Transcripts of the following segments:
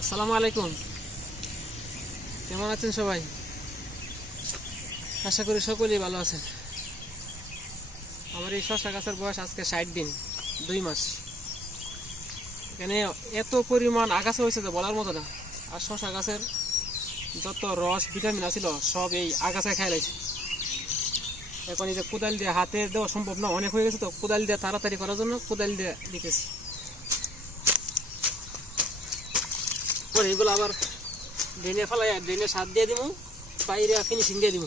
আসসালামু আলাইকুম, কেমন আছেন সবাই? আশা করি সকলেই ভালো আছেন। আমার এই শশা গাছের বয়স আজকে 60 দিন, 2 মাস। এখানে এত পরিমাণ আগাছা হয়েছে যে বলার মতো না। আর শশা গাছের যত রস ভিটামিন আছিল সব এই আগাছায় খাই লাগছে। এখন এই যে কোদাল দিয়ে হাতে দেওয়া সম্ভব না, অনেক হয়ে গেছে, তো কোদাল দিয়ে তাড়াতাড়ি করার জন্য কোদাল দিয়ে দিতেছি। পরে এগুলো আবার ড্রেনে ফেলাই, ড্রেনে সার দিয়ে দিব, বাইরে ফিনিশিং দিয়ে দিব।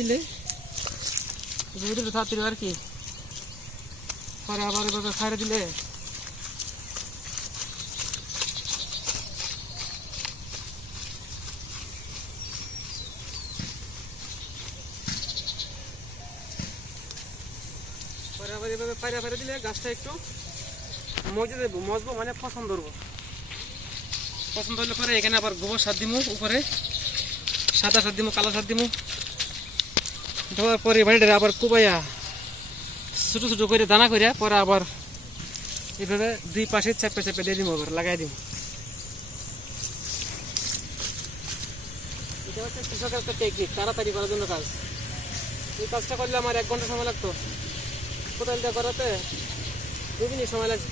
দিলে তাড়াতাড়ি আর কি পরে আবার এভাবে ছাড়ে দিলে পরে আবার এভাবে পায়রা দিলে গাছটা একটু মজবো, মানে পছন্দ করবো। পছন্দ হলে পরে এখানে আবার গোবর সার দিব, উপরে সাদা সার দিব, কালো সার দিব, দেওয়ার পরে বাড়িটা আবার কুবাইয়া ছোটো ছোটো করে দানা করিয়া পরে আবার এইভাবে 2 পাশে চেপে দিয়ে দিব, আবার লাগাই দিব। এটা হচ্ছে কৃষকের একটা টেকনিক, তাড়াতাড়ি করার জন্য কাজ। এই কাজটা করলে আমার 1 ঘন্টা সময় লাগতো, কোদাল দিয়ে করাতে 2 মিনিট সময় লাগছে।